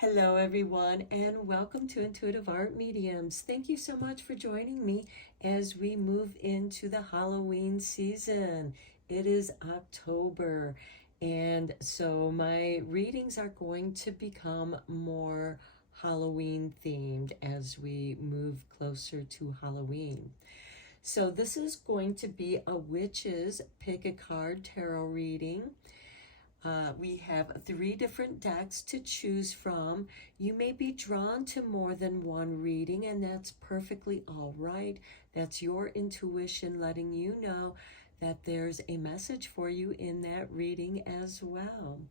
Hello, everyone, and welcome to Intuitive Art Mediums. Thank you so much for joining me as we move into the Halloween season. It is October, and so my readings are going to become more Halloween themed as we move closer to Halloween. So this is going to be a witch's pick a card tarot reading. We have 3 different decks to choose from. You may be drawn to more than one reading, and that's perfectly all right. That's your intuition letting you know that there's a message for you in that reading as well.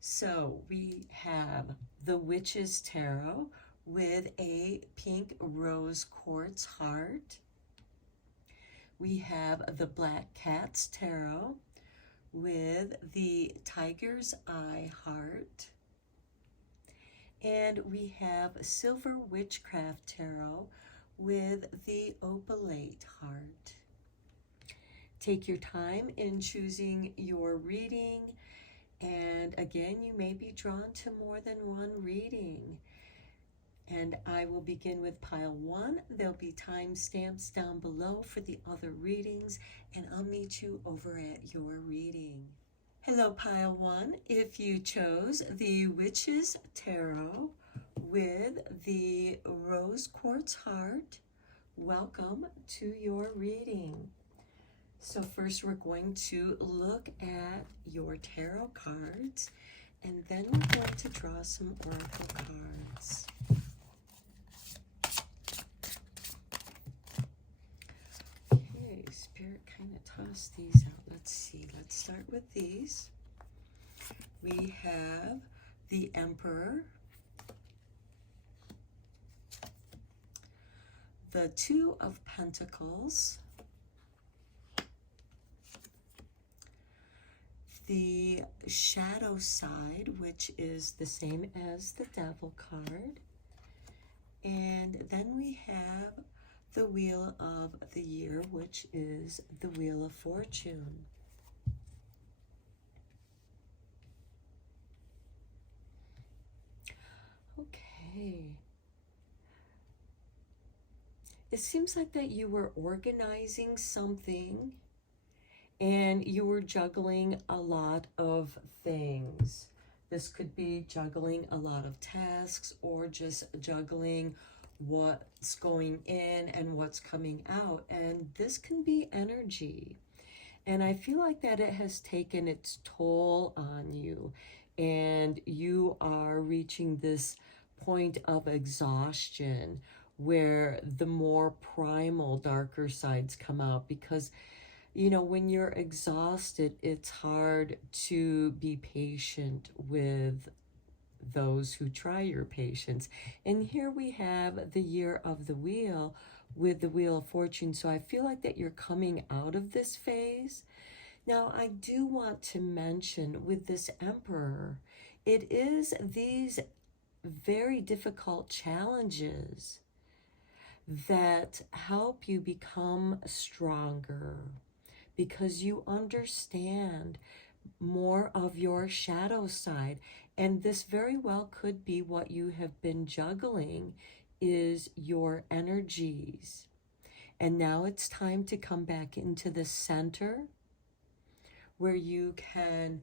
So we have the Witch's Tarot with a pink rose quartz heart. We have the Black Cat's Tarot with the Tiger's Eye heart. And we have Silver Witchcraft Tarot with the Opalite heart. Take your time in choosing your reading. And again, you may be drawn to more than one reading. And I will begin with pile 1. There'll be timestamps down below for the other readings, and I'll meet you over at your reading. Hello, pile 1. If you chose the Witch's Tarot with the Rose Quartz Heart, welcome to your reading. So first we're going to look at your tarot cards, and then we're going to draw some oracle cards. Spirit kind of tossed these out. Let's see. Let's start with these. We have the Emperor, the Two of Pentacles, the Shadow Side, which is the same as the Devil card, and then we have the Wheel of the Year, which is the Wheel of Fortune. Okay. It seems like that you were organizing something and you were juggling a lot of things. This could be juggling a lot of tasks or just juggling what's going in and what's coming out, and this can be energy, and I feel like that it has taken its toll on you, and you are reaching this point of exhaustion where the more primal darker sides come out, because you know, when you're exhausted, it's hard to be patient with those who try your patience. And here we have the Year of the Wheel with the Wheel of Fortune. So I feel like that you're coming out of this phase. Now, I do want to mention with this Emperor, it is these very difficult challenges that help you become stronger, because you understand more of your shadow side. And this very well could be what you have been juggling, is your energies. And now it's time to come back into the center where you can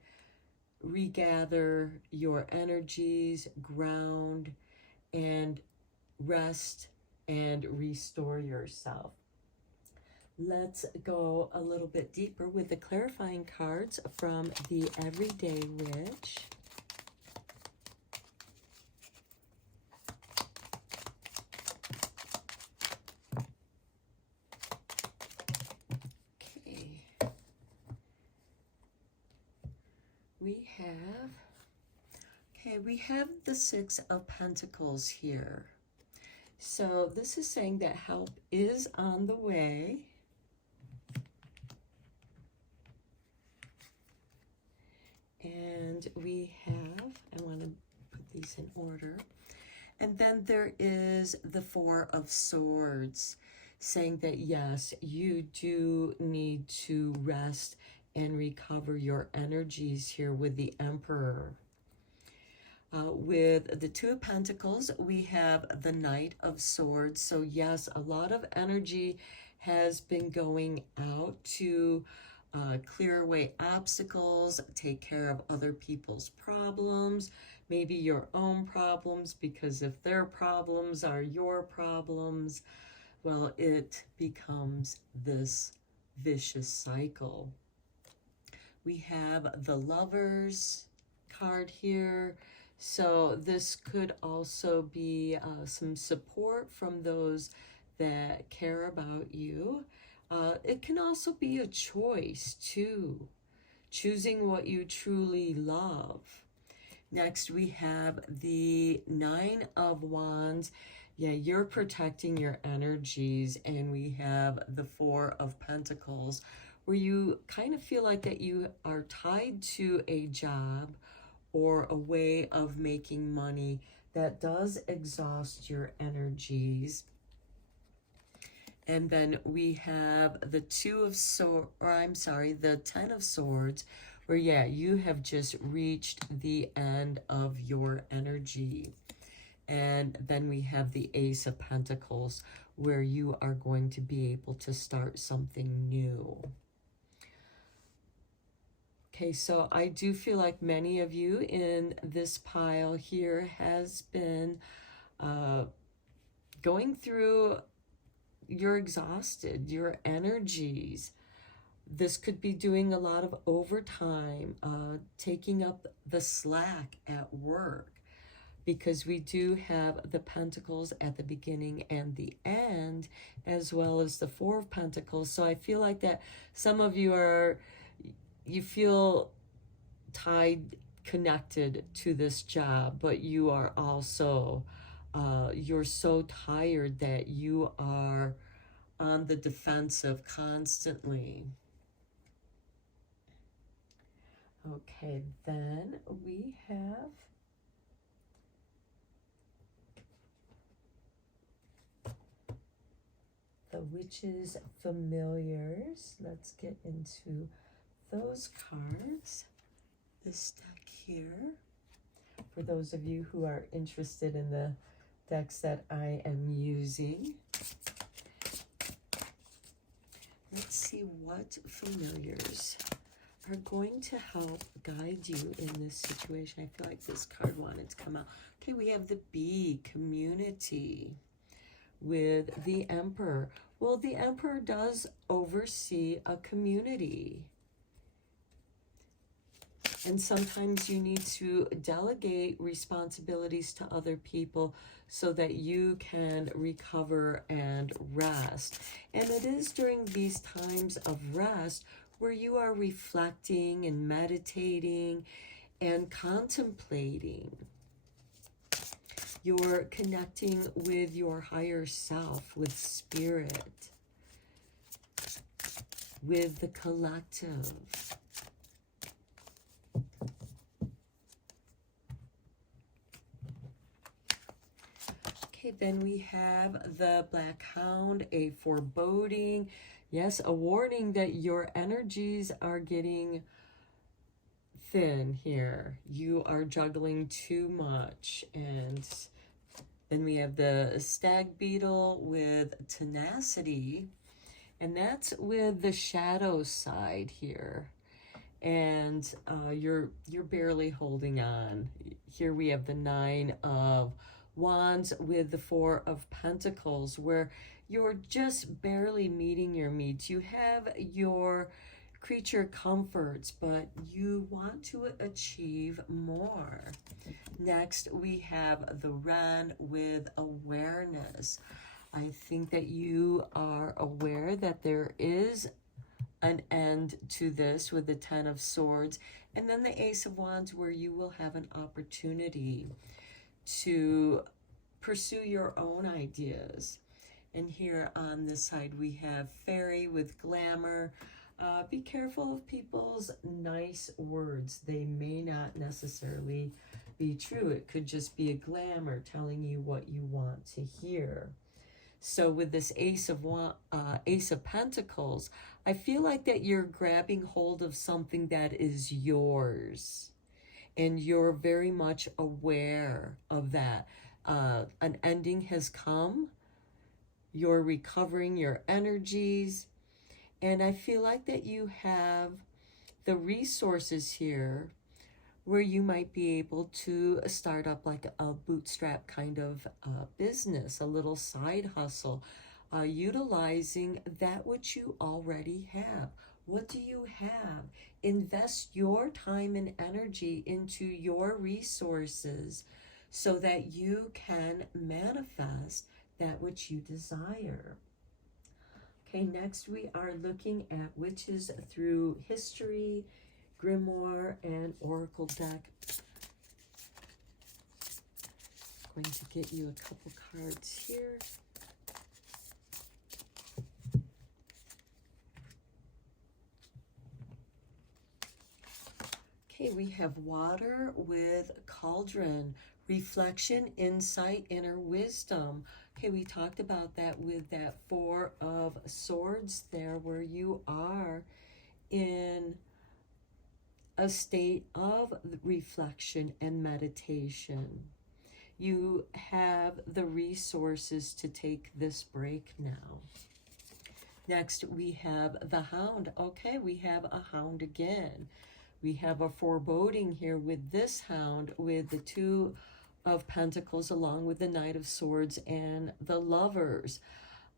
regather your energies, ground, and rest and restore yourself. Let's go a little bit deeper with the clarifying cards from the Everyday Witch. Okay. We have the Six of Pentacles here. So this is saying that help is on the way. And we have, I want to put these in order. And then there is the Four of Swords, saying that yes, you do need to rest and recover your energies here with the Emperor. With the Two of Pentacles, we have the Knight of Swords. So yes, a lot of energy has been going out to clear away obstacles, take care of other people's problems, maybe your own problems, because if their problems are your problems, well, it becomes this vicious cycle. We have the Lovers card here. So this could also be some support from those that care about you. It can also be a choice too, choosing what you truly love. Next, we have the Nine of Wands. Yeah, you're protecting your energies. And we have the Four of Pentacles, where you kind of feel like that you are tied to a job or a way of making money that does exhaust your energies. And then we have the the Ten of Swords, where, yeah, you have just reached the end of your energy. And then we have the Ace of Pentacles, where you are going to be able to start something new. Okay, so I do feel like many of you in this pile here has been going through, you're exhausted, your energies. This could be doing a lot of overtime, taking up the slack at work, because we do have the Pentacles at the beginning and the end, as well as the Four of Pentacles. So I feel like that some of you feel tied, connected to this job, but you are also, you're so tired that you are on the defensive constantly. Okay, then we have the Witch's Familiars. Let's get into those cards. This deck here, for those of you who are interested in the decks that I am using. Let's see what familiars are going to help guide you in this situation. I feel like this card wanted to come out. Okay, we have the Bee, community, with the Emperor. Well, the Emperor does oversee a community. And sometimes you need to delegate responsibilities to other people so that you can recover and rest. And it is during these times of rest where you are reflecting and meditating and contemplating. You're connecting with your higher self, with spirit, with the collective. Okay, then we have the Black Hound, a foreboding. Yes, a warning that your energies are getting thin here. You are juggling too much. And then we have the Stag Beetle with tenacity. And that's with the shadow side here. And you're barely holding on. Here we have the Nine of Wands with the Four of Pentacles, where you're just barely meeting your needs. You have your creature comforts, but you want to achieve more. Next, we have the Wren with awareness. I think that you are aware that there is an end to this with the Ten of Swords, and then the Ace of Wands, where you will have an opportunity to pursue your own ideas. And here on this side we have Fairy with glamour. Be careful of people's nice words. They may not necessarily be true. It could just be a glamour telling you what you want to hear. So with this Ace of Pentacles, I feel like that you're grabbing hold of something that is yours. and you're very much aware of that. An ending has come. You're recovering your energies, and I feel like that you have the resources here where you might be able to start up like a bootstrap kind of business, a little side hustle, utilizing that which you already have. What do you have? Invest your time and energy into your resources so that you can manifest that which you desire. Okay, next we are looking at witches through history, grimoire, and oracle deck. I'm going to get you a couple cards here. Okay, we have water with cauldron, reflection, insight, inner wisdom. Okay, we talked about that with that Four of Swords there, where you are in a state of reflection and meditation. You have the resources to take this break now. Next, we have the Hound. Okay, we have a Hound again. We have a foreboding here with this Hound, with the Two of Pentacles along with the Knight of Swords and the Lovers.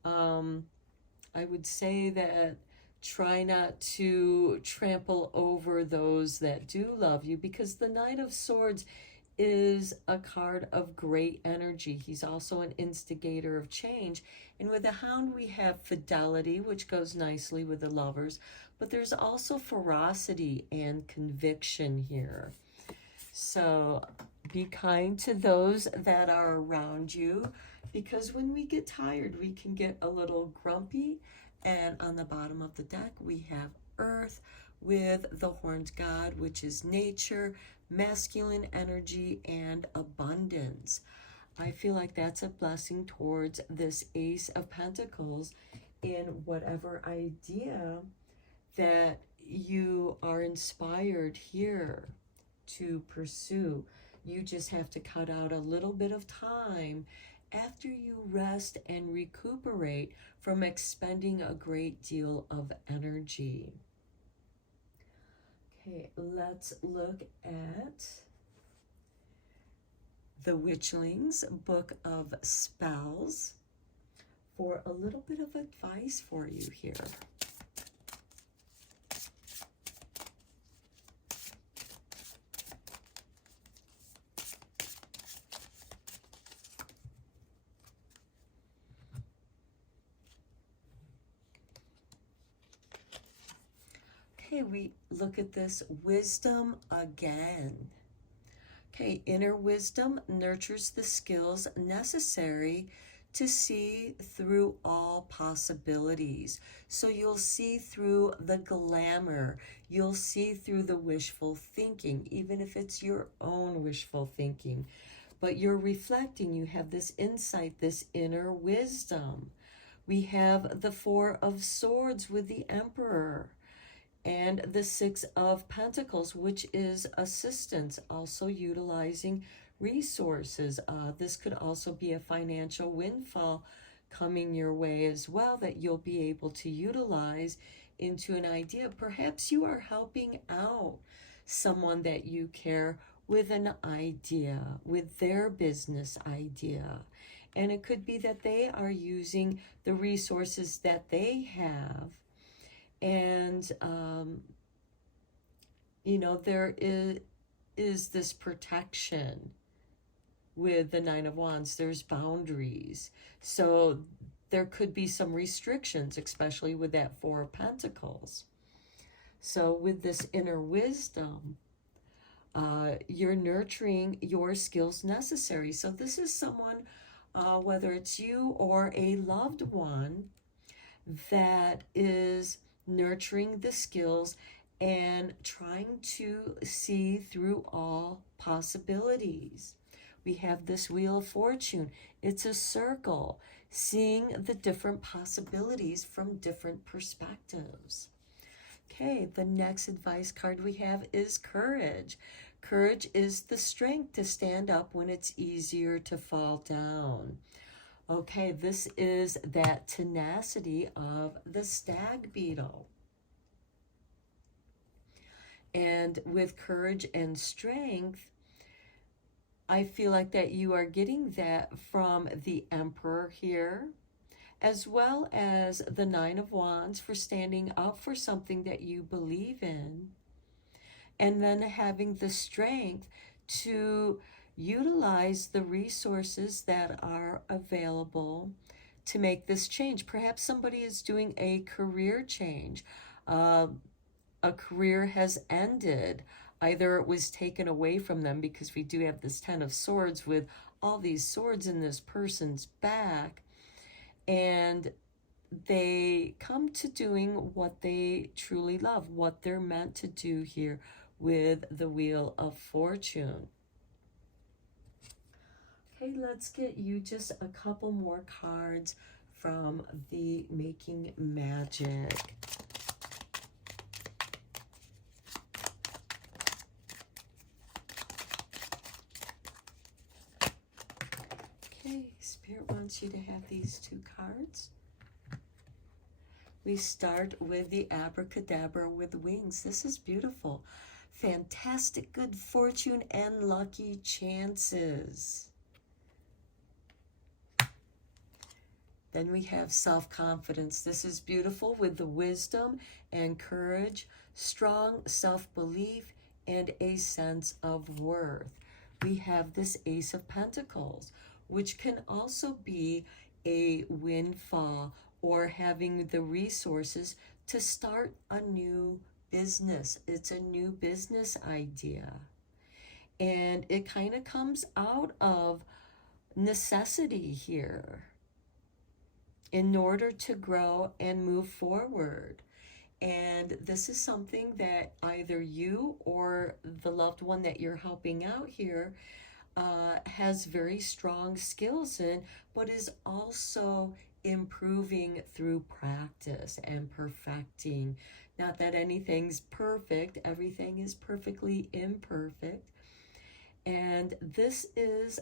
I would say that try not to trample over those that do love you, because the Knight of Swords is a card of great energy. He's also an instigator of change. And with the Hound, we have fidelity, which goes nicely with the Lovers, but there's also ferocity and conviction here. So be kind to those that are around you, because when we get tired, we can get a little grumpy. And on the bottom of the deck, we have Earth with the Horned God, which is nature, masculine energy, and abundance. I feel like that's a blessing towards this Ace of Pentacles in whatever idea that you are inspired here to pursue. You just have to cut out a little bit of time after you rest and recuperate from expending a great deal of energy. Okay, let's look at the Witchlings Book of Spells for a little bit of advice for you here. Okay, we look at this wisdom again. Okay, inner wisdom nurtures the skills necessary to see through all possibilities. So you'll see through the glamour, you'll see through the wishful thinking, even if it's your own wishful thinking. But you're reflecting, you have this insight, this inner wisdom. We have the Four of Swords with the Emperor, and the Six of Pentacles, which is assistance, also utilizing resources. This could also be a financial windfall coming your way as well that you'll be able to utilize into an idea. Perhaps you are helping out someone that you care with an idea, with their business idea. And it could be that they are using the resources that they have. And, you know, there is this protection with the Nine of Wands. There's boundaries. So there could be some restrictions, especially with that Four of Pentacles. So with this inner wisdom, you're nurturing your skills necessary. So this is someone, whether it's you or a loved one, that is nurturing the skills and trying to see through all possibilities. We have this Wheel of Fortune. It's a circle, seeing the different possibilities from different perspectives. Okay, the next advice card we have is Courage. Courage is the strength to stand up when it's easier to fall down. Okay, this is that tenacity of the stag beetle. And with courage and strength, I feel like that you are getting that from the Emperor here, as well as the Nine of Wands for standing up for something that you believe in, and then having the strength to utilize the resources that are available to make this change. Perhaps somebody is doing a career change. A career has ended. Either it was taken away from them, because we do have this Ten of Swords with all these swords in this person's back, and they come to doing what they truly love, what they're meant to do here with the Wheel of Fortune. Okay, let's get you just a couple more cards from the Making Magic. Okay, Spirit wants you to have these two cards. We start with the Abracadabra with wings. This is beautiful. Fantastic good fortune and lucky chances. Then we have self-confidence. This is beautiful with the wisdom and courage, strong self-belief, and a sense of worth. We have this Ace of Pentacles, which can also be a windfall or having the resources to start a new business. It's a new business idea. And it kind of comes out of necessity here in order to grow and move forward. And this is something that either you or the loved one that you're helping out here has very strong skills in, but is also improving through practice and perfecting. Not that anything's perfect, everything is perfectly imperfect. And this is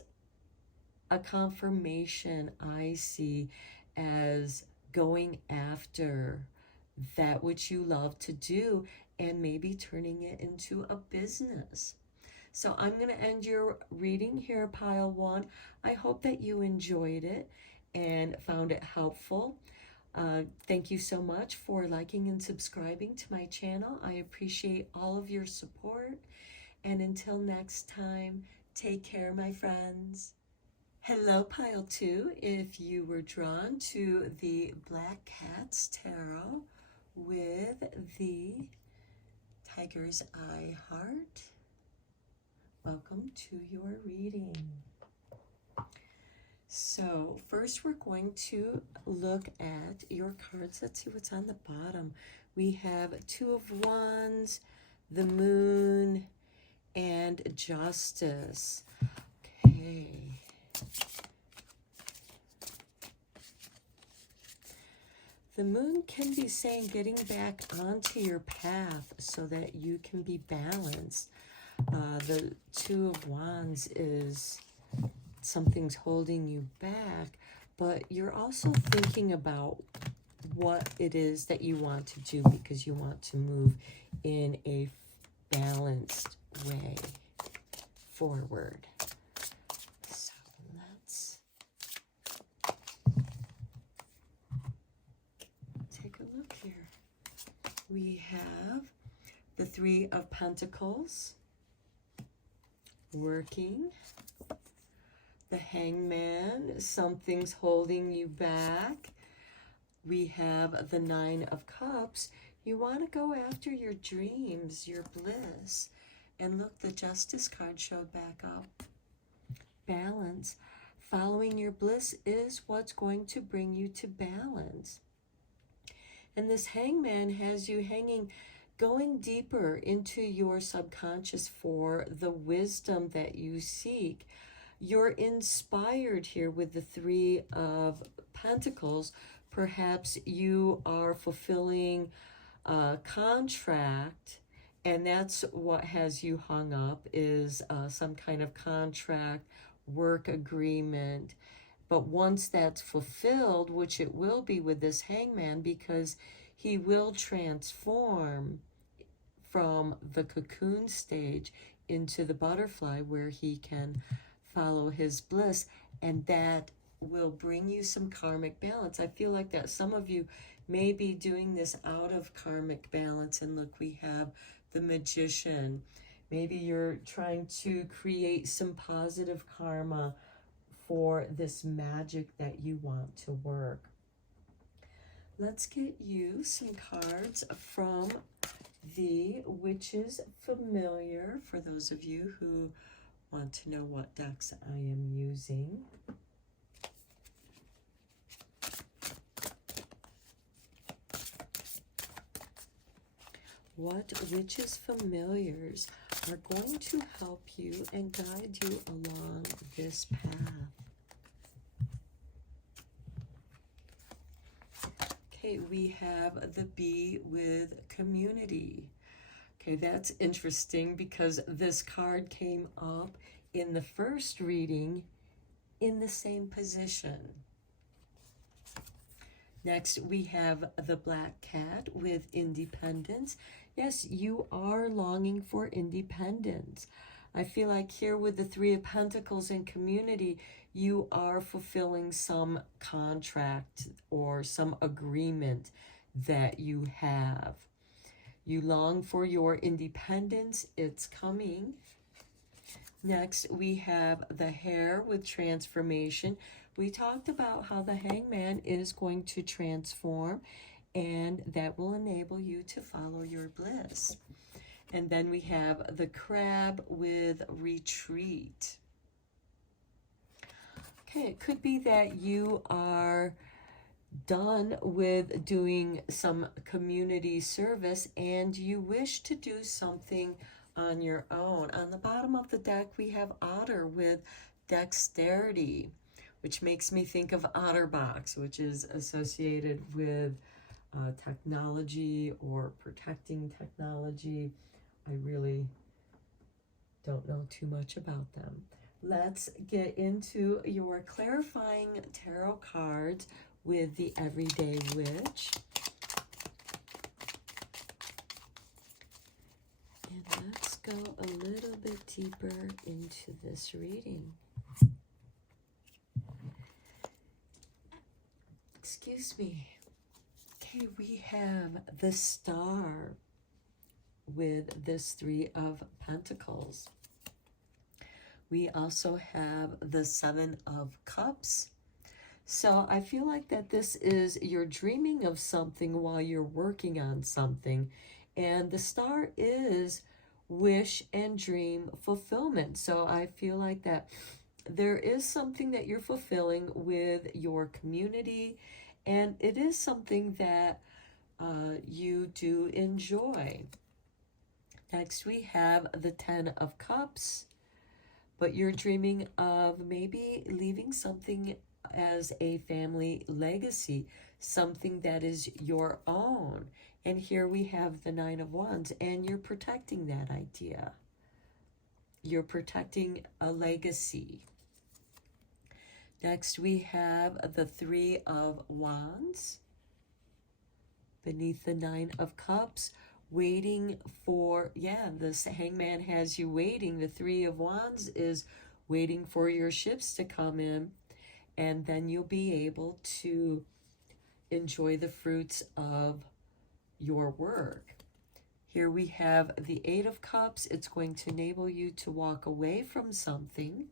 a confirmation I see as going after that which you love to do and maybe turning it into a business. So I'm going to end your reading here, Pile 1. I hope that you enjoyed it and found it helpful. Thank you so much for liking and subscribing to my channel. I appreciate all of your support. And until next time, take care, my friends. Hello, Pile 2. If you were drawn to the Black Cats Tarot with the Tiger's Eye Heart, welcome to your reading. So first we're going to look at your cards. Let's see what's on the bottom. We have Two of Wands, the Moon, and Justice. Okay. The Moon can be saying getting back onto your path so that you can be balanced. The Two of Wands is something's holding you back, but you're also thinking about what it is that you want to do because you want to move in a balanced way forward. So let's take a look here. We have the Three of Pentacles working. The Hangman, something's holding you back. We have the Nine of Cups. You want to go after your dreams, your bliss. And look, the Justice card showed back up. Balance. Following your bliss is what's going to bring you to balance. And this Hangman has you hanging, going deeper into your subconscious for the wisdom that you seek. You're inspired here with the Three of Pentacles. Perhaps you are fulfilling a contract And that's what has you hung up, is some kind of contract, work agreement. But once that's fulfilled, which it will be with this hangman, because he will transform from the cocoon stage into the butterfly where he can follow his bliss, and that will bring you some karmic balance. I feel like that some of you may be doing this out of karmic balance, and look, we have the Magician. Maybe you're trying to create some positive karma for this magic that you want to work. Let's get you some cards from the Witch's Familiar, for those of you who want to know what decks I am using. What Witch's Familiars are going to help you and guide you along this path? Okay, we have the Bee with Community. Okay, that's interesting because this card came up in the first reading in the same position. Next, we have the Black Cat with Independence. Yes, you are longing for independence. I feel like here with the Three of Pentacles and Community, you are fulfilling some contract or some agreement that you have. You long for your independence. It's coming. Next, we have the Hare with Transformation. We talked about how the Hangman is going to transform, and that will enable you to follow your bliss. And then we have the Crab with Retreat. Okay, it could be that you are done with doing some community service and you wish to do something on your own. On the bottom of the deck, we have Otter with Dexterity, which makes me think of OtterBox, which is associated with technology or protecting technology. I really don't know too much about them. Let's get into your clarifying tarot cards with the Everyday Witch. And let's go a little bit deeper into this reading. Excuse me. Okay, we have the Star with this Three of Pentacles. We also have the Seven of Cups. So I feel like that this is you're dreaming of something while you're working on something. And the Star is wish and dream fulfillment. So I feel like that there is something that you're fulfilling with your community. And it is something that you do enjoy. Next, we have the Ten of Cups. But you're dreaming of maybe leaving something as a family legacy, something that is your own. And here we have the Nine of Wands, and you're protecting that idea. You're protecting a legacy. Next, we have the Three of Wands beneath the Nine of Cups, waiting for, this Hangman has you waiting. The Three of Wands is waiting for your ships to come in, and then you'll be able to enjoy the fruits of your work. Here we have the Eight of Cups. It's going to enable you to walk away from something.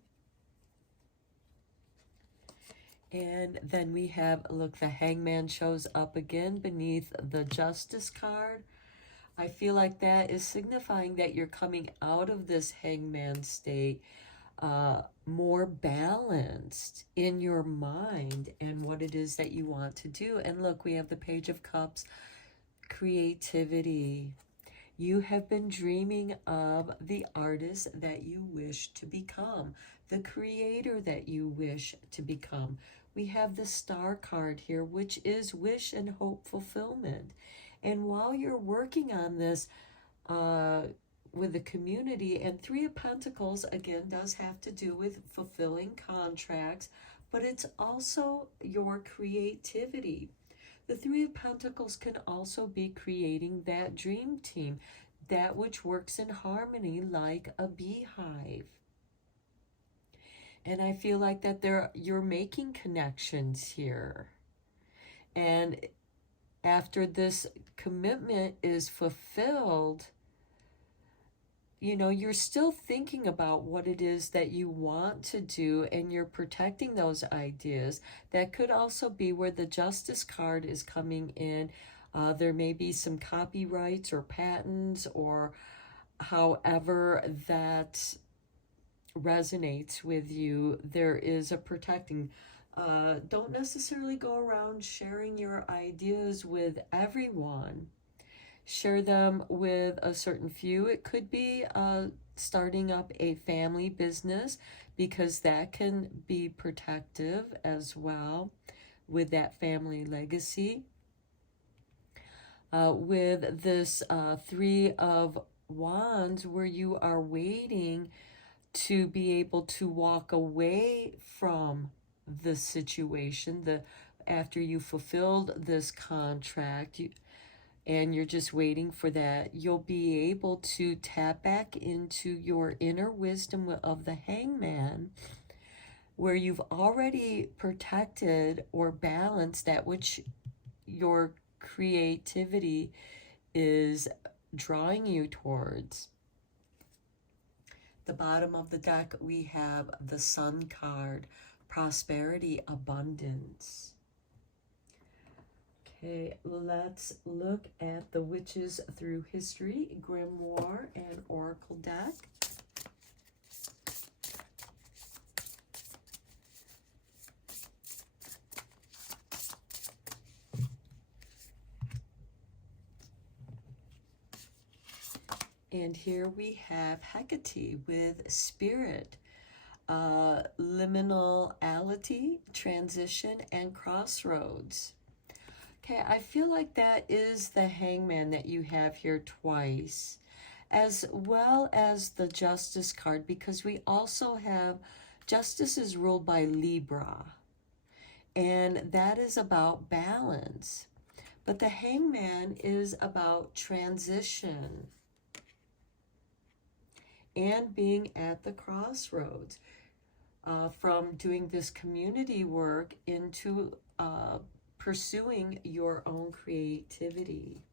And then we have, look, the Hangman shows up again beneath the Justice card. I feel like that is signifying that you're coming out of this Hangman state more balanced in your mind and what it is that you want to do. And look, we have the Page of Cups, creativity. You have been dreaming of the artist that you wish to become, the creator that you wish to become. We have the Star card here, which is wish and hope fulfillment. And while you're working on this, with the community. And Three of Pentacles, again, does have to do with fulfilling contracts, but it's also your creativity. The Three of Pentacles can also be creating that dream team, that which works in harmony like a beehive. And I feel like that you're making connections here. And after this commitment is fulfilled, you know, you're still thinking about what it is that you want to do, and you're protecting those ideas. That could also be where the Justice card is coming in. There may be some copyrights or patents, or however that resonates with you. There is a protecting. Don't necessarily go around sharing your ideas with everyone. Share them with a certain few. It could be starting up a family business, because that can be protective as well with that family legacy. With this Three of Wands, where you are waiting to be able to walk away from the situation, after you fulfilled this contract, and you're just waiting for that, you'll be able to tap back into your inner wisdom of the Hangman, where you've already protected or balanced that which your creativity is drawing you towards. The bottom of the deck, we have the Sun card, prosperity, abundance. Okay, let's look at the Witches Through History, Grimoire, and Oracle deck. And here we have Hecate with Spirit, liminality, transition, and crossroads. Okay, I feel like that is the Hangman that you have here twice, as well as the Justice card, because we also have Justice is ruled by Libra, and that is about balance. But the Hangman is about transition and being at the crossroads, from doing this community work into pursuing your own creativity.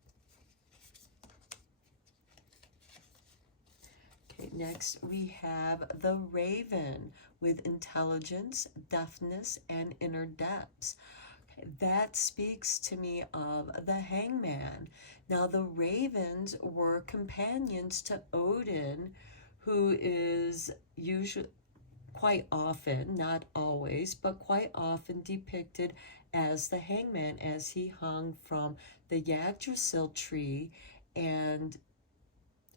Okay, next we have the Raven with intelligence, deftness, and inner depths. Okay, that speaks to me of the Hangman. Now, the Ravens were companions to Odin, who is usually, quite often, not always, but quite often depicted as the Hangman, as he hung from the Yggdrasil tree and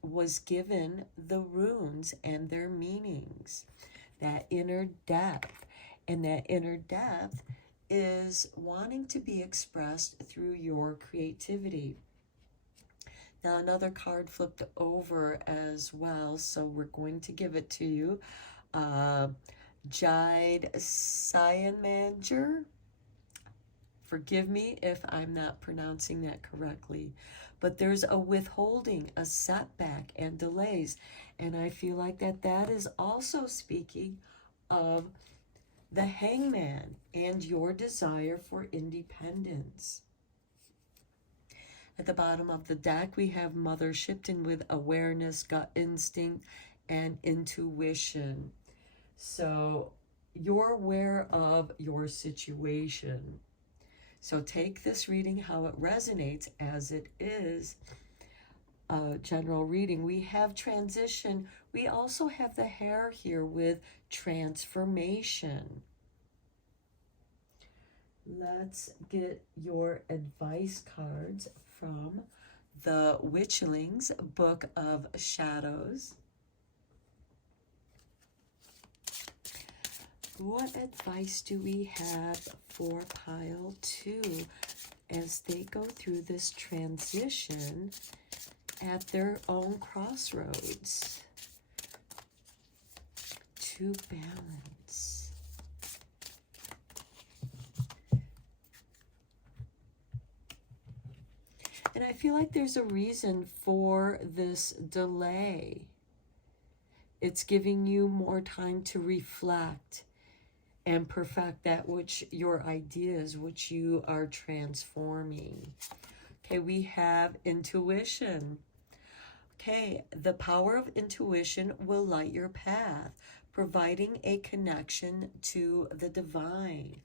was given the runes and their meanings. That inner depth, and that inner depth is wanting to be expressed through your creativity. Now, another card flipped over as well, so we're going to give it to you. Jide Cyamanger. Forgive me if I'm not pronouncing that correctly. But there's a withholding, a setback, and delays. And I feel like that is also speaking of the Hangman and your desire for independence. At the bottom of the deck, we have Mother Shipton with awareness, gut instinct, and intuition. So you're aware of your situation. So take this reading how it resonates, as it is a general reading. We have transition. We also have the Hare here with transformation. Let's get your advice cards from the Witchlings Book of Shadows. What advice do we have for pile 2 as they go through this transition at their own crossroads to balance. And I feel like there's a reason for this delay. It's giving you more time to reflect and perfect that which your ideas, which you are transforming. Okay, we have intuition. Okay, the power of intuition will light your path, providing a connection to the divine.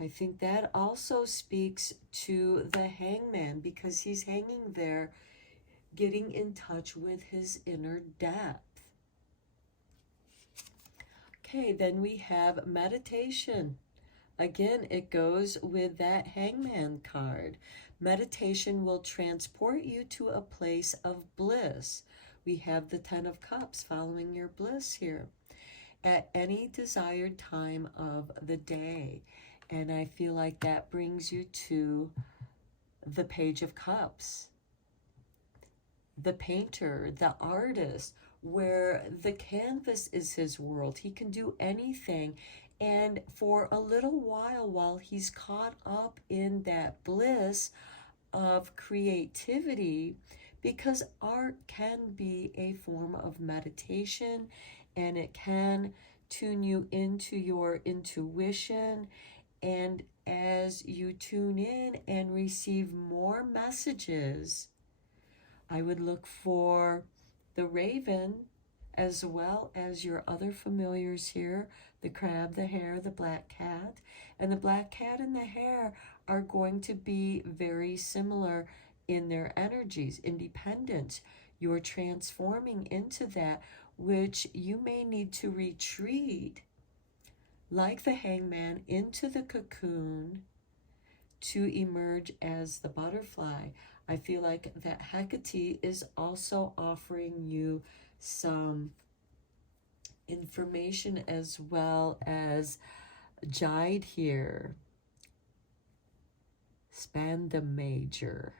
I think that also speaks to the hangman, because he's hanging there, getting in touch with his inner depth. Okay, then we have meditation. Again, it goes with that hangman card. Meditation will transport you to a place of bliss. We have the 10 of Cups following your bliss here at any desired time of the day. And I feel like that brings you to the Page of Cups, the painter, the artist, where the canvas is his world. He can do anything. And for a little while he's caught up in that bliss of creativity, because art can be a form of meditation, and it can tune you into your intuition. And as you tune in and receive more messages, I would look for the raven as well as your other familiars here, the crab, the hare, the black cat. And the black cat and the hare are going to be very similar in their energies. Independent. You're transforming into that which you may need to retreat, like the hangman, into the cocoon to emerge as the butterfly. I feel like that Hecate is also offering you some information as well as Jide here. Spanda major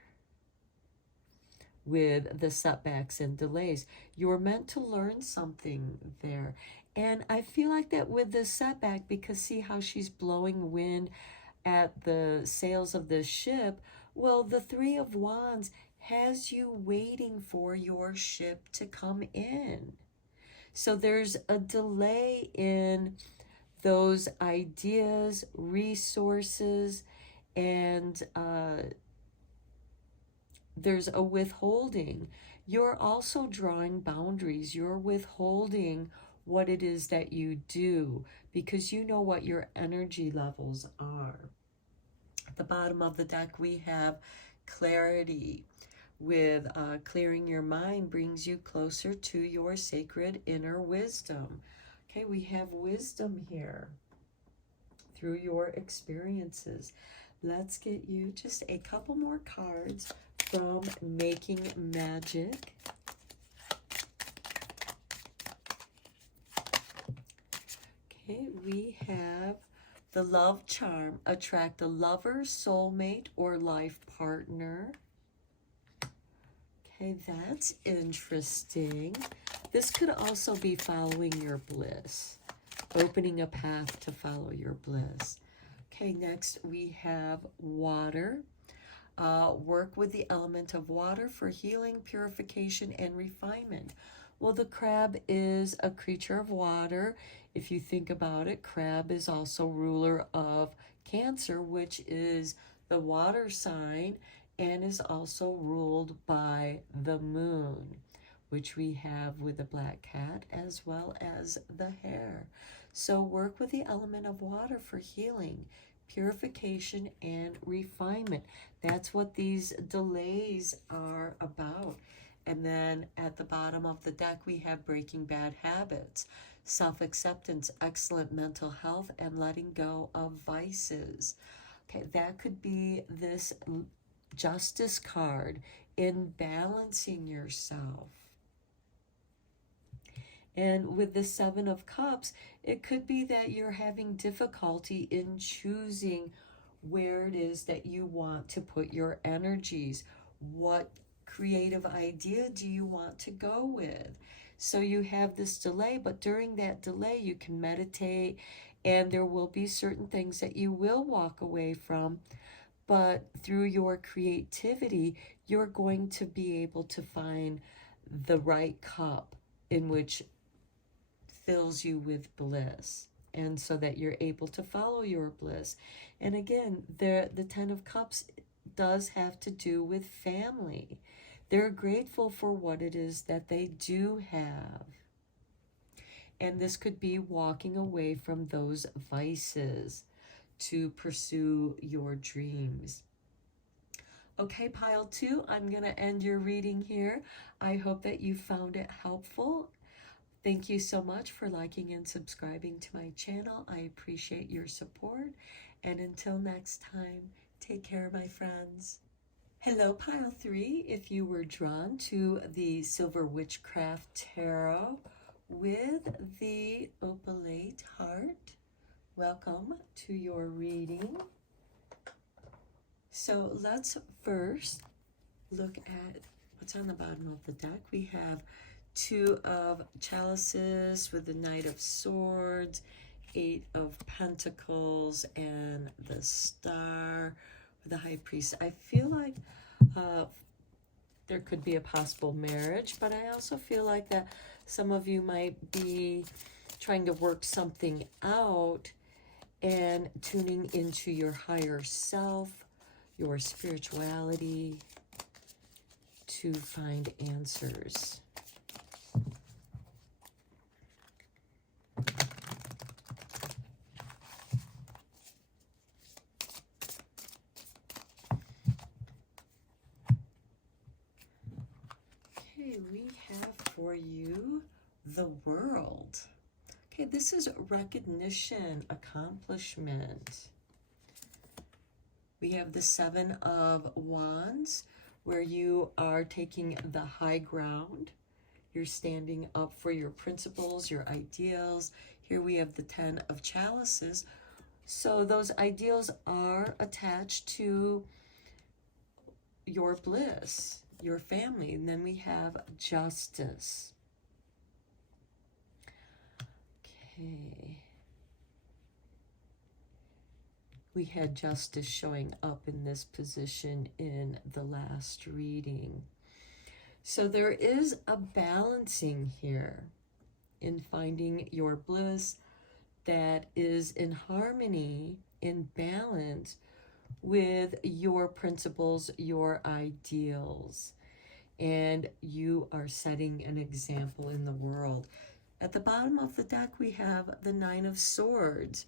with the setbacks and delays. You're meant to learn something there. And I feel like that with the setback, because see how she's blowing wind at the sails of the ship. Well, the Three of Wands has you waiting for your ship to come in. So there's a delay in those ideas, resources, and there's a withholding. You're also drawing boundaries. You're withholding what it is that you do, because you know what your energy levels are. At the bottom of the deck, we have clarity. With clearing your mind brings you closer to your sacred inner wisdom. Okay, we have wisdom here through your experiences. Let's get you just a couple more cards from Making Magic. Okay, we have the love charm. Attract a lover, soulmate, or life partner. Okay, that's interesting. This could also be following your bliss, opening a path to follow your bliss. Okay, next we have water. Work with the element of water for healing, purification, and refinement. Well, the crab is a creature of water. If you think about it, crab is also ruler of Cancer, which is the water sign, and is also ruled by the moon, which we have with the black cat as well as the hare. So work with the element of water for healing, purification, and refinement. That's what these delays are about. And then at the bottom of the deck, we have breaking bad habits, self-acceptance, excellent mental health, and letting go of vices. Okay, that could be this Justice card in balancing yourself. And with the Seven of Cups, it could be that you're having difficulty in choosing where it is that you want to put your energies, what creative idea do you want to go with? So you have this delay, but during that delay, you can meditate, and there will be certain things that you will walk away from. But through your creativity, you're going to be able to find the right cup in which fills you with bliss, and so that you're able to follow your bliss. And again, the Ten of Cups does have to do with family. They're grateful for what it is that they do have. And this could be walking away from those vices to pursue your dreams. Okay, pile 2, I'm going to end your reading here. I hope that you found it helpful. Thank you so much for liking and subscribing to my channel. I appreciate your support. And until next time, take care, my friends. Hello, pile 3. If you were drawn to the Silver Witchcraft Tarot with the Opalite Heart, welcome to your reading. So let's first look at what's on the bottom of the deck. We have 2 of Chalices with the Knight of Swords, 8 of Pentacles, and the Star with the High Priest. I feel like there could be a possible marriage, but I also feel like that some of you might be trying to work something out and tuning into your higher self, your spirituality, to find answers. Okay, we have for you the World. Okay, this is recognition, accomplishment. We have the 7 of Wands, where you are taking the high ground. You're standing up for your principles, your ideals. Here we have the 10 of Chalices. So those ideals are attached to your bliss, your family. And then we have Justice. Okay. We had Justice showing up in this position in the last reading. So there is a balancing here in finding your bliss that is in harmony, in balance with your principles, your ideals. And you are setting an example in the world. At the bottom of the deck, we have the 9 of Swords.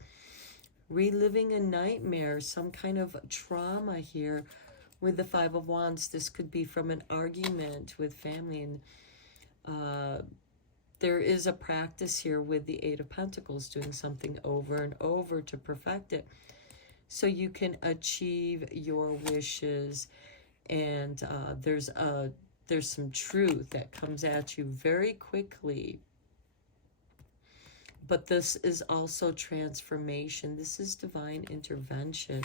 Reliving a nightmare, some kind of trauma here with the 5 of Wands. This could be from an argument with family. And there is a practice here with the 8 of Pentacles, doing something over and over to perfect it, so you can achieve your wishes. And there's some truth that comes at you very quickly. But this is also transformation. This is divine intervention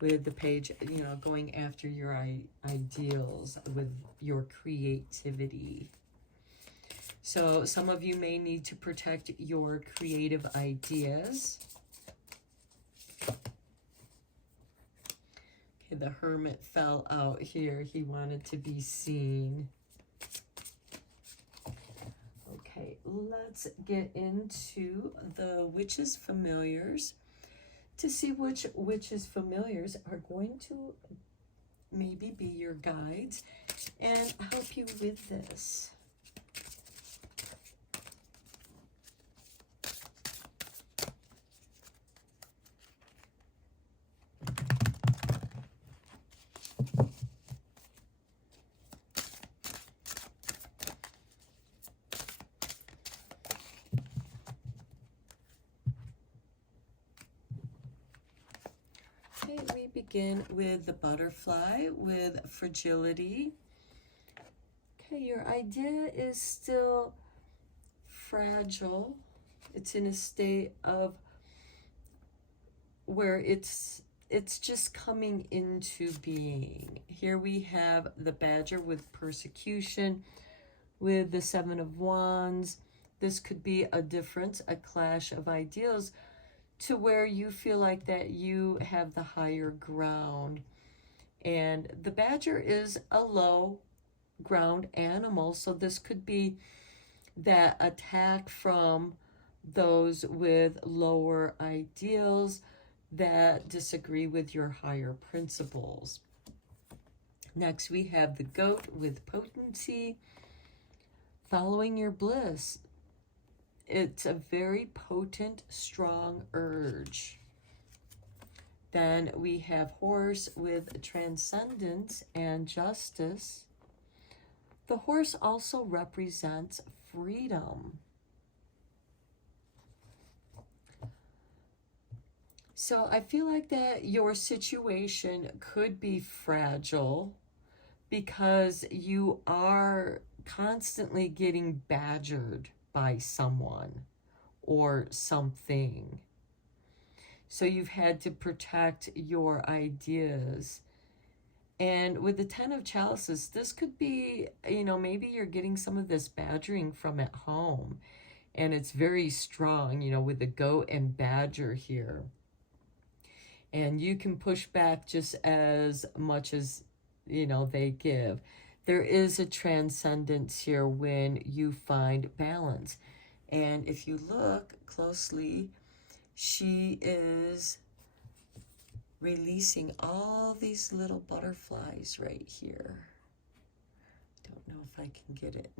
with the page, you know, going after your ideals with your creativity. So some of you may need to protect your creative ideas. Okay, the Hermit fell out here. He wanted to be seen. Okay, let's get into the Witches' Familiars to see which Witches' Familiars are going to maybe be your guides and help you with this. Okay, we begin with the Butterfly with fragility. Okay, your idea is still fragile. It's in a state of where it's it's just coming into being. Here we have the Badger with persecution, with the Seven of Wands. This could be a difference, a clash of ideals, to where you feel like that you have the higher ground. And the Badger is a low ground animal, so this could be that attack from those with lower ideals that disagree with your higher principles. Next, we have the Goat with potency, following your bliss. It's a very potent, strong urge. Then we have Horse with transcendence and justice. The horse also represents freedom. So I feel like that your situation could be fragile because you are constantly getting badgered by someone or something. So you've had to protect your ideas. And with the Ten of Chalices, this could be, maybe you're getting some of this badgering from at home. And it's very strong, with the Goat and Badger here. And you can push back just as much as, they give. There is a transcendence here when you find balance. And if you look closely, she is releasing all these little butterflies right here. Don't know if I can get it.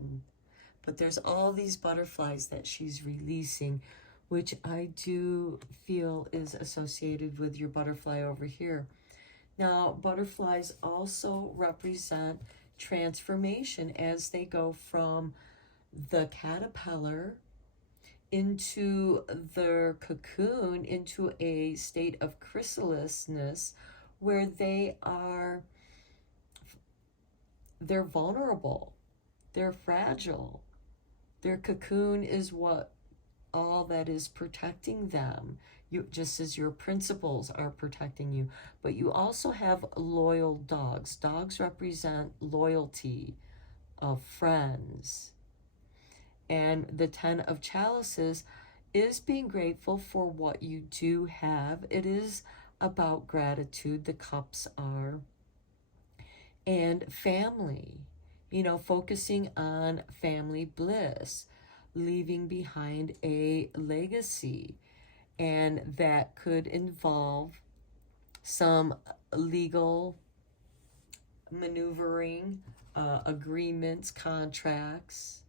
But there's all these butterflies that she's releasing, which I do feel is associated with your butterfly over here. Now, butterflies also represent transformation as they go from the caterpillar into their cocoon, into a state of chrysalisness where they're vulnerable, they're fragile. Their cocoon is all that is protecting them, just as your principles are protecting you. But you also have loyal dogs. Dogs represent loyalty of friends. And the Ten of Chalices is being grateful for what you do have. It is about gratitude, the cups are. And family, focusing on family bliss, leaving behind a legacy. And that could involve some legal maneuvering, agreements, contracts.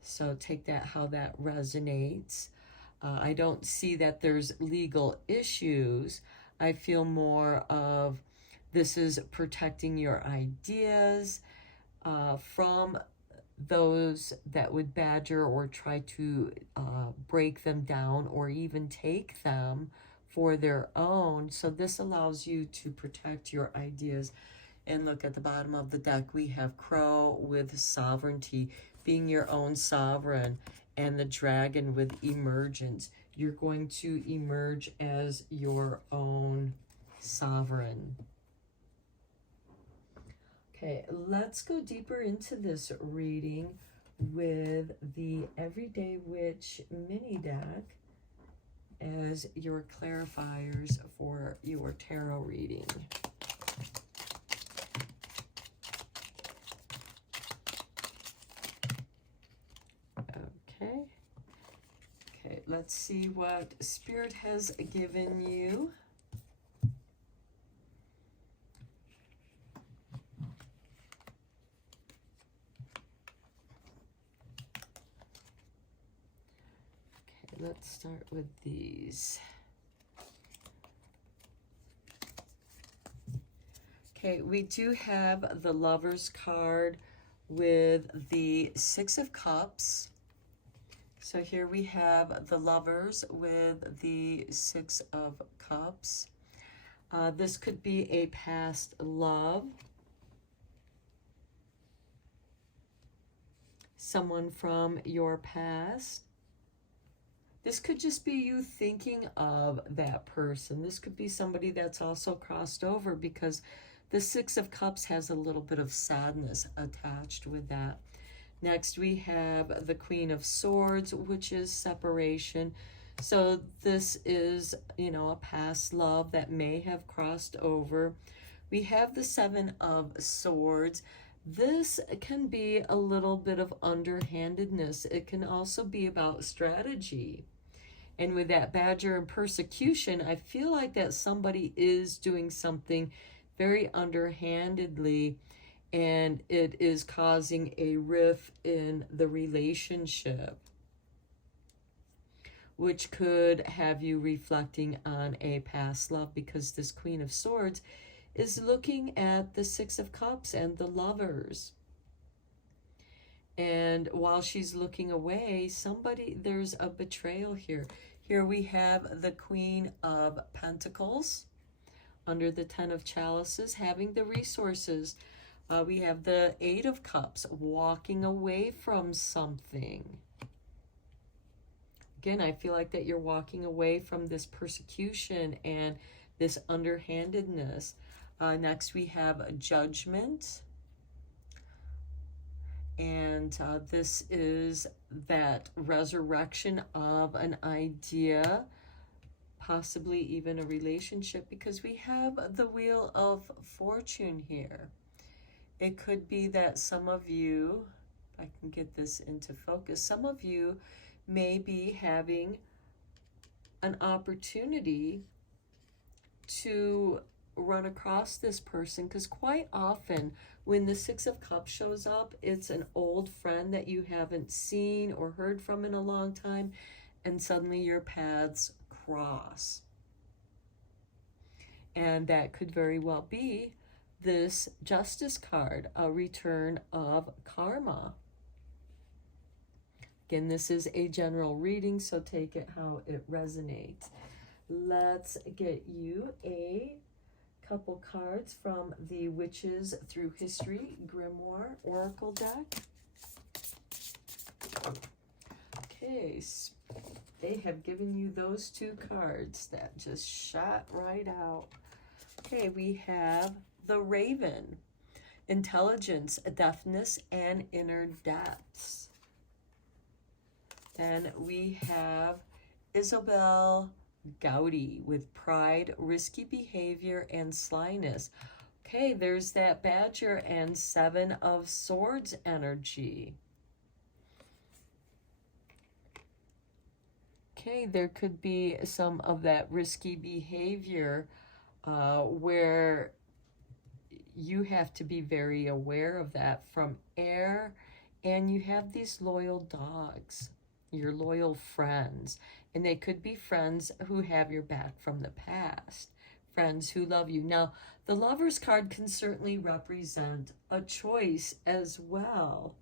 So take that how that resonates. I don't see that there's legal issues. I feel more of this is protecting your ideas from those that would badger or try to break them down or even take them for their own. So this allows you to protect your ideas. And look at the bottom of the deck, we have Crow with sovereignty, being your own sovereign, and the Dragon with emergence. You're going to emerge as your own sovereign. Okay, let's go deeper into this reading with the Everyday Witch mini deck as your clarifiers for your tarot reading. Okay, let's see what Spirit has given you. Let's start with these. Okay, we do have the Lovers card with the Six of Cups. So here we have the Lovers with the Six of Cups. This could be a past love. Someone from your past. This could just be you thinking of that person. This could be somebody that's also crossed over, because the Six of Cups has a little bit of sadness attached with that. Next, we have the Queen of Swords, which is separation. So this is, you know, a past love that may have crossed over. We have the Seven of Swords. This can be a little bit of underhandedness. It can also be about strategy. And with that Badger and persecution, I feel like that somebody is doing something very underhandedly, and it is causing a rift in the relationship, which could have you reflecting on a past love, because this Queen of Swords is looking at the Six of Cups and the Lovers. And while she's looking away, there's a betrayal here. Here we have the Queen of Pentacles under the Ten of Chalices, having the resources. We have the Eight of Cups, walking away from something. Again, I feel like that you're walking away from this persecution and this underhandedness. Next, we have Judgment. And this is that resurrection of an idea, possibly even a relationship, because we have the Wheel of Fortune here. It could be that some of you, if I can get this into focus, some of you may be having an opportunity to run across this person, because quite often when the Six of Cups shows up, it's an old friend that you haven't seen or heard from in a long time, and suddenly your paths cross. And that could very well be this Justice card, a return of karma. Again, this is a general reading, so take it how it resonates. Let's get you a couple cards from the Witches Through History Grimoire Oracle deck. Okay, they have given you those two cards that just shot right out. Okay, we have the Raven, intelligence, deafness, and inner depths. Then we have Isabel Gowdy with pride, risky behavior, and slyness. Okay, there's that Badger and Seven of Swords energy. Okay, there could be some of that risky behavior where you have to be very aware of that from air. And you have these loyal dogs, your loyal friends. And they could be friends who have your back from the past, friends who love you. Now, the Lover's card can certainly represent a choice as well.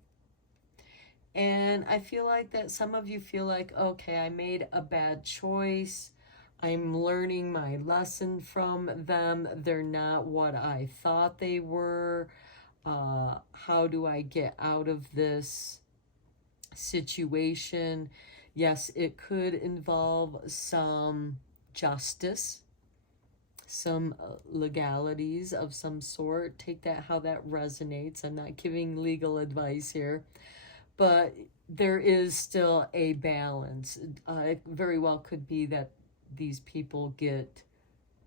And I feel like that some of you feel like, okay, I made a bad choice. I'm learning my lesson from them. They're not what I thought they were. How do I get out of this situation? Yes, it could involve some justice, some legalities of some sort. Take that how that resonates. I'm not giving legal advice here, but there is still a balance. It very well could be that these people get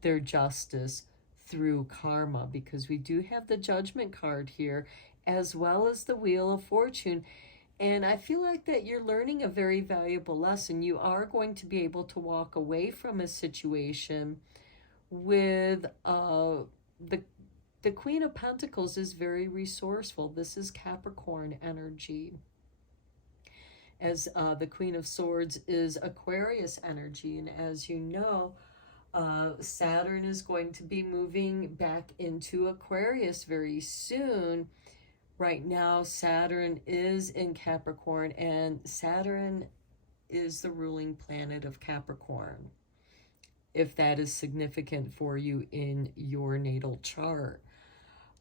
their justice through karma, because we do have the Judgment card here, as well as the Wheel of Fortune. And I feel like that you're learning a very valuable lesson. You are going to be able to walk away from a situation with the Queen of Pentacles is very resourceful. This is Capricorn energy. As the Queen of Swords is Aquarius energy. And as you know, Saturn is going to be moving back into Aquarius very soon. Right now, Saturn is in Capricorn, and Saturn is the ruling planet of Capricorn, if that is significant for you in your natal chart.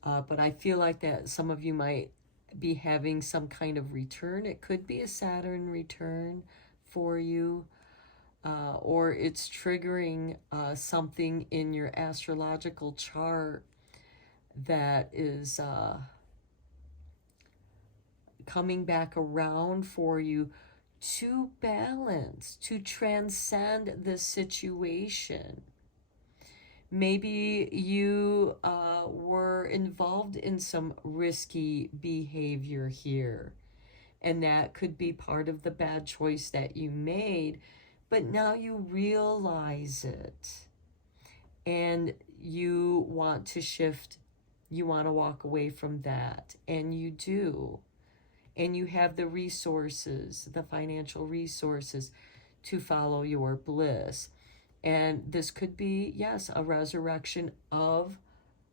But I feel like that some of you might be having some kind of return. It could be a Saturn return for you. or it's triggering something in your astrological chart that is coming back around for you to balance, to transcend this situation. Maybe you were involved in some risky behavior here, and that could be part of the bad choice that you made, but now you realize it and you want to shift, you want to walk away from that, and you do. And you have the resources, the financial resources to follow your bliss. And this could be, yes, a resurrection of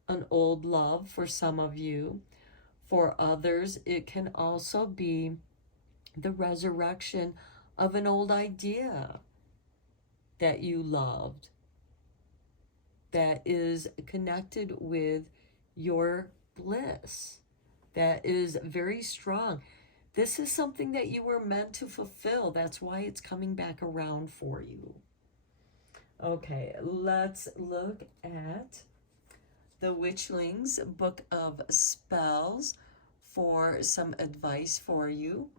an old love for some of you. For others, it can also be the resurrection of an old idea that you loved, that is connected with your bliss, that is very strong. This is something that you were meant to fulfill. That's why it's coming back around for you. Okay, let's look at the Witchlings Book of Spells for some advice for you.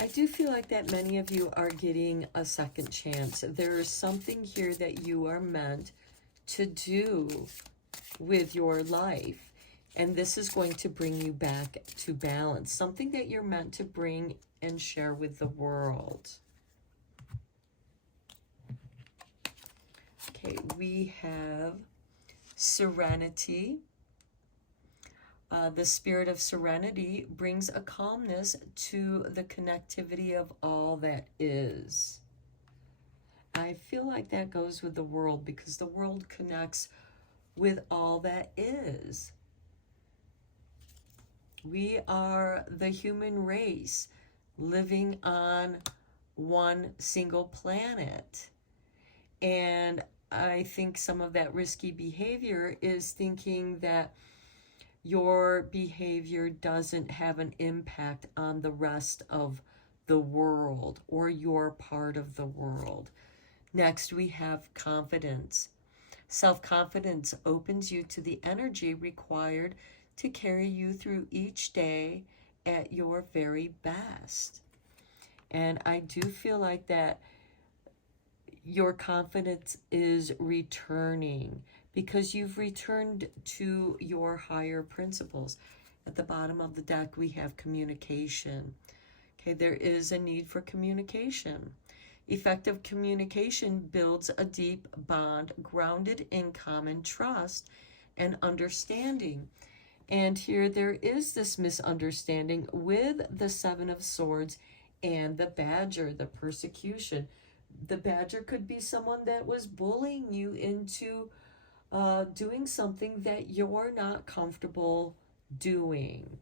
I do feel like that many of you are getting a second chance. There is something here that you are meant to do with your life, and this is going to bring you back to balance, something that you're meant to bring and share with the world. Okay, we have serenity. The spirit of serenity brings a calmness to the connectivity of all that is. I feel like that goes with the world, because the world connects with all that is. We are the human race living on one single planet. And I think some of that risky behavior is thinking that your behavior doesn't have an impact on the rest of the world or your part of the world. Next, we have confidence. Self-confidence opens you to the energy required to carry you through each day at your very best. And I do feel like that your confidence is returning, because you've returned to your higher principles. At the bottom of the deck, we have communication. Okay, there is a need for communication. Effective communication builds a deep bond grounded in common trust and understanding. And here there is this misunderstanding with the Seven of Swords and the Badger, the persecution. The Badger could be someone that was bullying you into doing something that you're not comfortable doing.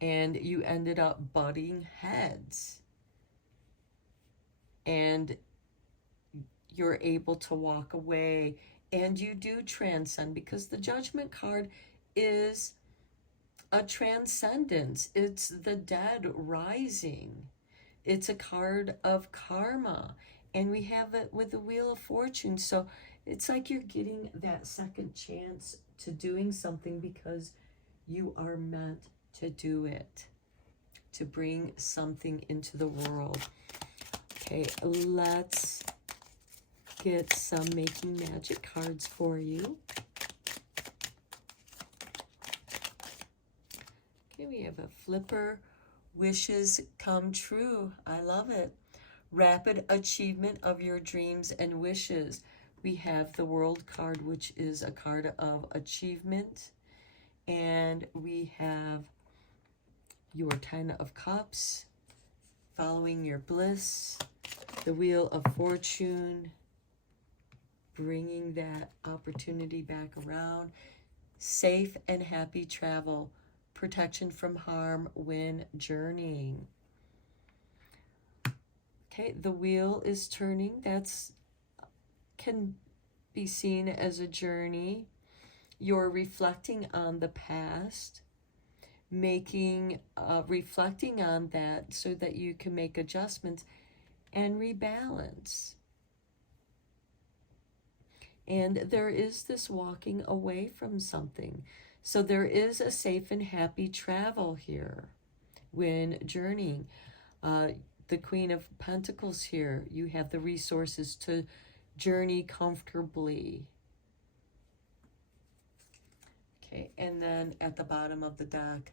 And you ended up butting heads. And you're able to walk away. And you do transcend, because the Judgment card is a transcendence. It's the dead rising. It's a card of karma. And we have it with the Wheel of Fortune. So it's like you're getting that second chance to doing something because you are meant to do it, to bring something into the world. Okay, let's get some Making Magic cards for you. Okay, we have a flipper. Wishes come true. I love it. Rapid achievement of your dreams and wishes. We have the World card, which is a card of achievement. And we have your Ten of Cups, following your bliss. The Wheel of Fortune, bringing that opportunity back around. Safe and happy travel. Protection from harm when journeying. Okay, the wheel is turning. That's can be seen as a journey. You're reflecting on the past, reflecting on that so that you can make adjustments and rebalance. And there is this walking away from something. So there is a safe and happy travel here when journeying. The Queen of Pentacles here, you have the resources to journey comfortably. Okay, and then at the bottom of the deck,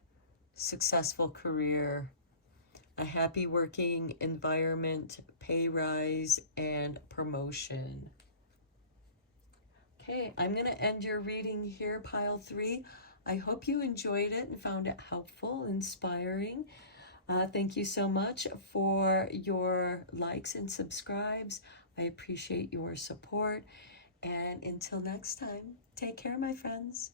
successful career, a happy working environment, pay rise, and promotion. Okay, I'm going to end your reading here, pile 3. I hope you enjoyed it and found it helpful, inspiring. Thank you so much for your likes and subscribes. I appreciate your support. And until next time, take care, my friends.